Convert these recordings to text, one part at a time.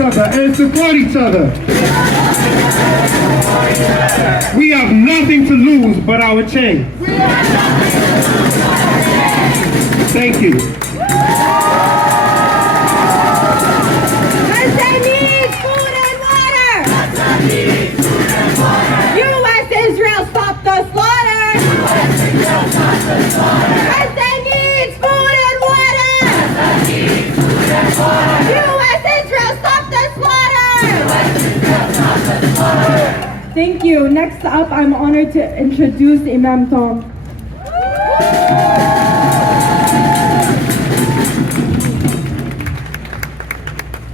other and support each other. We have nothing to lose but our change. Thank you. Gaza needs food and water. U.S. Israel, stop the slaughter. Gaza needs food and water. U.S. Israel, stop the slaughter. Thank you. Next up, I'm honored to introduce Imam Tom.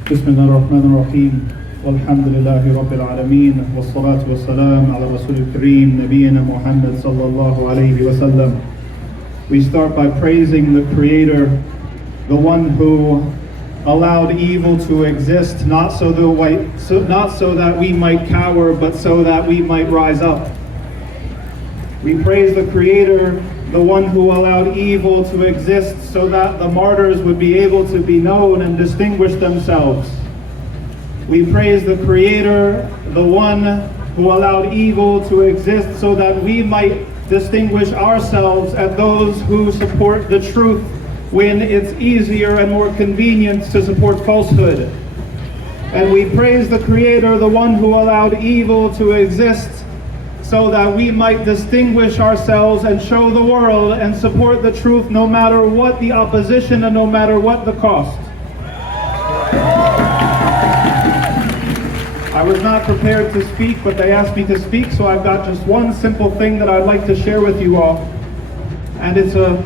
بسم الله الرحمن الرحيم والحمد لله رب العالمين والصلاة والسلام على رسول الكريم نبينا محمد صلى الله عليه وسلم. We start by praising the Creator, the one who allowed evil to exist, not so that we might cower, but so that we might rise up. We praise the Creator, the one who allowed evil to exist so that the martyrs would be able to be known and distinguish themselves. We praise the Creator, the one who allowed evil to exist so that we might distinguish ourselves as those who support the truth when it's easier and more convenient to support falsehood. And we praise the Creator, the one who allowed evil to exist so that we might distinguish ourselves and show the world and support the truth no matter what the opposition and no matter what the cost. I was not prepared to speak, but they asked me to speak, so I've got just one simple thing that I'd like to share with you all. And it's a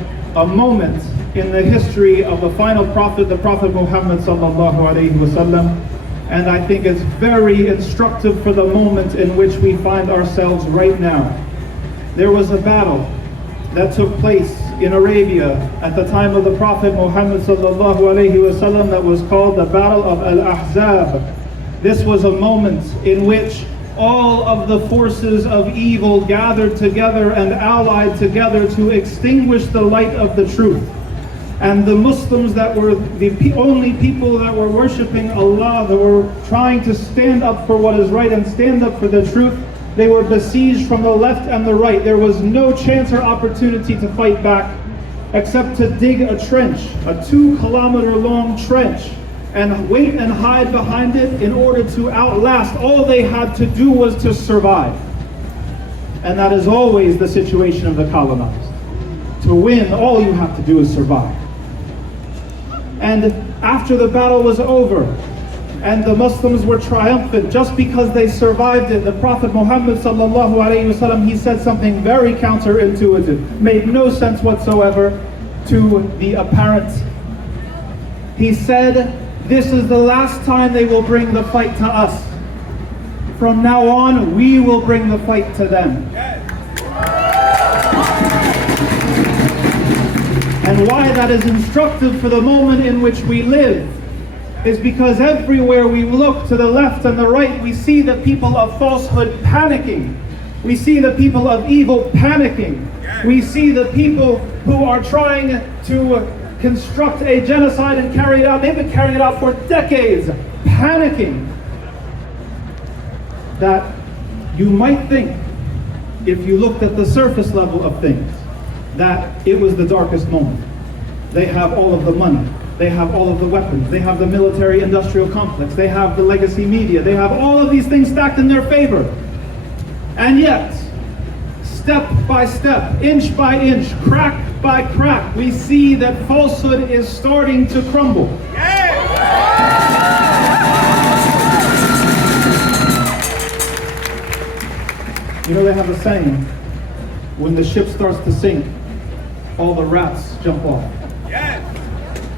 moment in the history of the final prophet, the Prophet Muhammad sallallahu alaihi wasallam. And I think it's very instructive for the moment in which we find ourselves right now. There was a battle that took place in Arabia at the time of the Prophet Muhammad sallallahu alaihi wasallam that was called the Battle of Al-Ahzab. This was a moment in which all of the forces of evil gathered together and allied together to extinguish the light of the truth. And the Muslims that were the only people that were worshiping Allah, that were trying to stand up for what is right and stand up for the truth, they were besieged from the left and the right. There was no chance or opportunity to fight back except to dig a trench, a 2-kilometer long trench, and wait and hide behind it in order to outlast. All they had to do was to survive. And that is always the situation of the colonized. To win, all you have to do is survive. And after the battle was over, and the Muslims were triumphant, just because they survived it, the Prophet Muhammad sallallahu alaihi wasallam, he said something very counterintuitive, made no sense whatsoever to the apparent. He said, "This is the last time they will bring the fight to us. From now on, we will bring the fight to them." And why that is instructive for the moment in which we live is because everywhere we look to the left and the right, we see the people of falsehood panicking. We see the people of evil panicking. We see the people who are trying to construct a genocide and carry it out. They've been carrying it out for decades, panicking. That you might think, if you looked at the surface level of things, that it was the darkest moment. They have all of the money. They have all of the weapons. They have the military-industrial complex. They have the legacy media. They have all of these things stacked in their favor. And yet, step by step, inch by inch, crack by crack, we see that falsehood is starting to crumble. You know, they have a saying, when the ship starts to sink, all the rats jump off.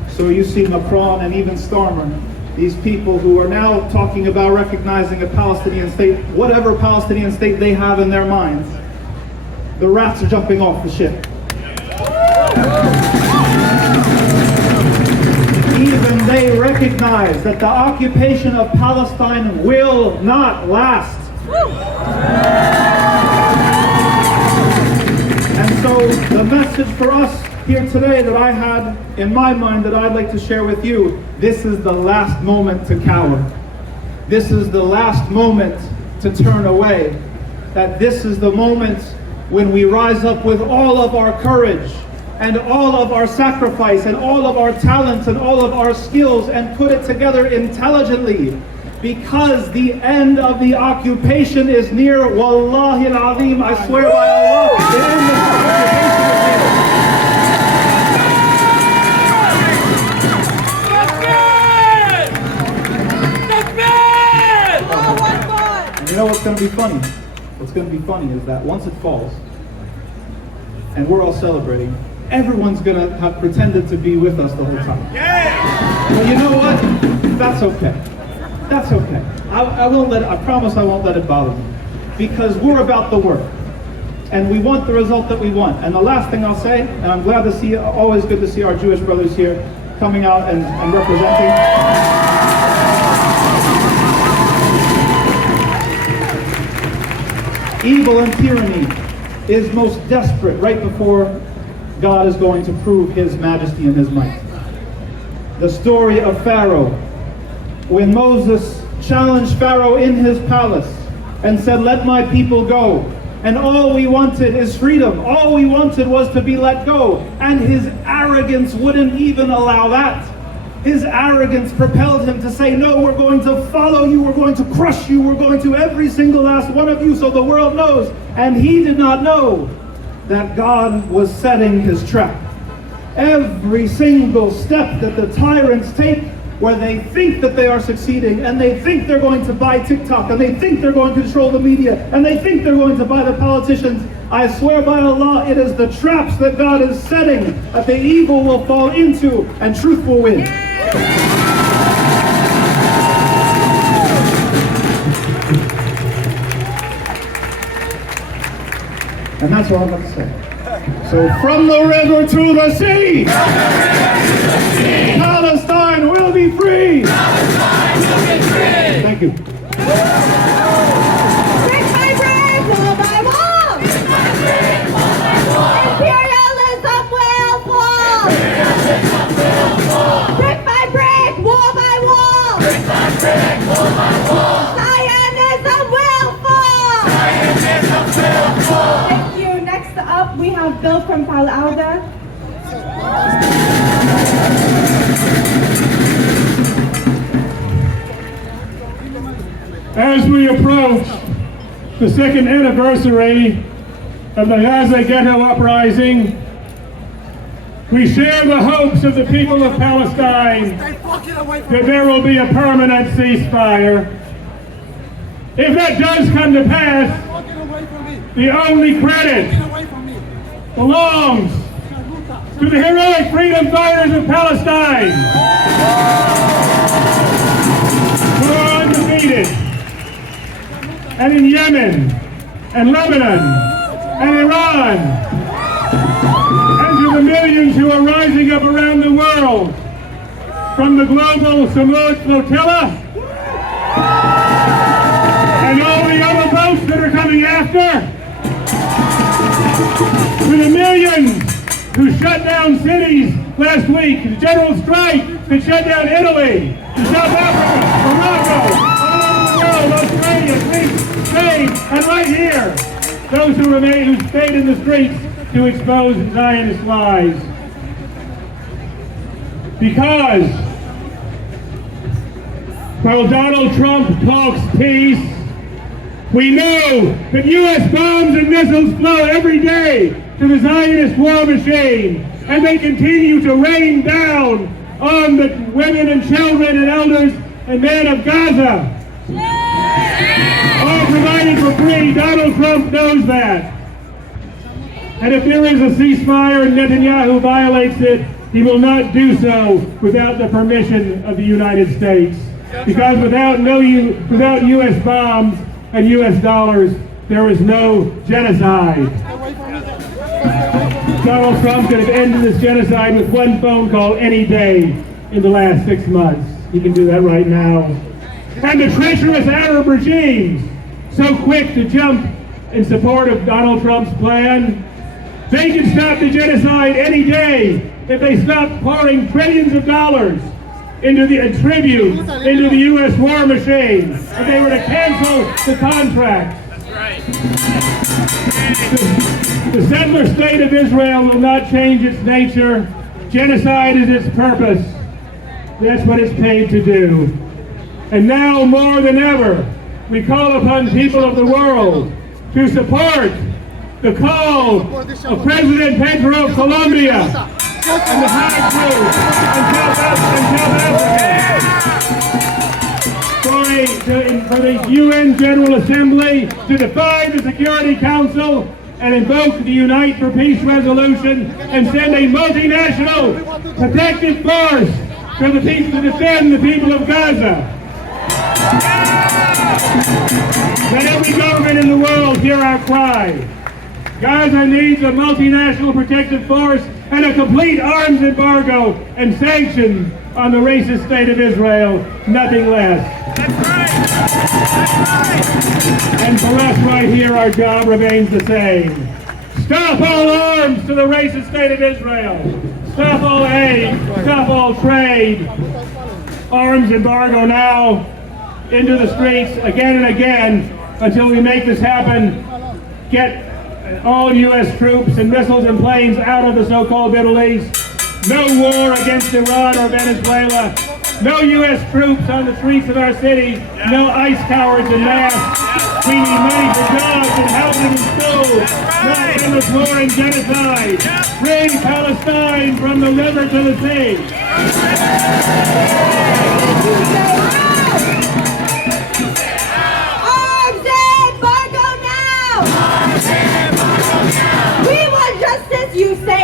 So you see Macron and even Starmer, these people who are now talking about recognizing a Palestinian state, whatever Palestinian state they have in their minds, the rats are jumping off the ship. Even they recognize that the occupation of Palestine will not last. And so the message for us here today that I had in my mind that I'd like to share with you, this is the last moment to cower. this is the last moment to turn away, that this is the moment when we rise up with all of our courage and all of our sacrifice and all of our talents and all of our skills and put it together intelligently, because the end of the occupation is near. Wallahi al-Azim, I swear by Allah, the end of the occupation is near. You know what's going to be funny? What's going to be funny is that once it falls, and we're all celebrating, everyone's going to have pretended to be with us the whole time. But you know what? That's okay. That's okay. I promise I won't let it bother me. Because we're about the work. And we want the result that we want. And the last thing I'll say, and I'm glad to see, always good to see our Jewish brothers here coming out and representing. Evil and tyranny is most desperate right before God is going to prove his majesty and his might. The story of Pharaoh, when Moses challenged Pharaoh in his palace and said, "Let my people go." And all we wanted is freedom. All we wanted was to be let go. And his arrogance wouldn't even allow that. His arrogance propelled him to say, "No, we're going to follow you, we're going to crush you, we're going to every single last one of you so the world knows." And he did not know that God was setting his trap. Every single step that the tyrants take, where they think that they are succeeding, and they think they're going to buy TikTok, and they think they're going to control the media, and they think they're going to buy the politicians, I swear by Allah, it is the traps that God is setting that the evil will fall into and truth will win. And that's all I'm going to say. So from the river to the sea, Palestine will be free. Thank you. Brick by brick, wall by wall. Imperialism will fall. Brick by brick, wall by wall. Zionism will fall. Thank you. Next up, we have Bill from Pal Auda. As we approach the second anniversary of the Gaza Ghetto Uprising, we share the hopes of the people of Palestine that there will be a permanent ceasefire. If that does come to pass, the only credit belongs to the heroic freedom fighters of Palestine, who are undefeated, and in Yemen, and Lebanon, and Iran, and to the millions who are rising up around the world, from the global Samud flotilla, and all the other boats that are coming after, to the millions who shut down cities last week, the general strike that shut down Italy, South Africa, Morocco, Australia, Greece, Spain, and right here, those who stayed in the streets to expose Zionist lies. Because while Donald Trump talks peace, we know that U.S. bombs and missiles flow every day to the Zionist war machine, and they continue to rain down on the women and children and elders and men of Gaza. All provided for free. Donald Trump knows that. And if there is a ceasefire and Netanyahu violates it, he will not do so without the permission of the United States. Because without U.S. bombs and U.S. dollars, there is no genocide. Donald Trump could have ended this genocide with one phone call any day in the last 6 months. He can do that right now. And the treacherous Arab regimes, so quick to jump in support of Donald Trump's plan, they can stop the genocide any day if they stop pouring trillions of dollars into the tribute into the U.S. war machine, and they were to cancel the contract. The settler state of Israel will not change its nature. Genocide is its purpose. That's what it's paid to do. And now more than ever, we call upon people of the world to support the call of President Petro of Colombia and the High Crew and South Africa for the UN General Assembly to defy the Security Council and invoke the Unite for Peace resolution and send a multinational protective force to the people to defend the people of Gaza. Let every government in the world hear our cry. Gaza needs a multinational protective force and a complete arms embargo and sanctions on the racist state of Israel, nothing less. That's right. And for us right here, our job remains the same. Stop all arms to the racist state of Israel. Stop all aid. Stop all trade. Arms embargo now. Into the streets again and again until we make this happen. Get all U.S. troops and missiles and planes out of the so-called Middle East. No war against Iran or Venezuela. No U.S. troops on the streets of our cities. No ICE cowards and masks. We need money for jobs and housing and schools. Not endless war and genocide. Free Palestine from the river to the sea. Arms embargo now! We want justice, you say.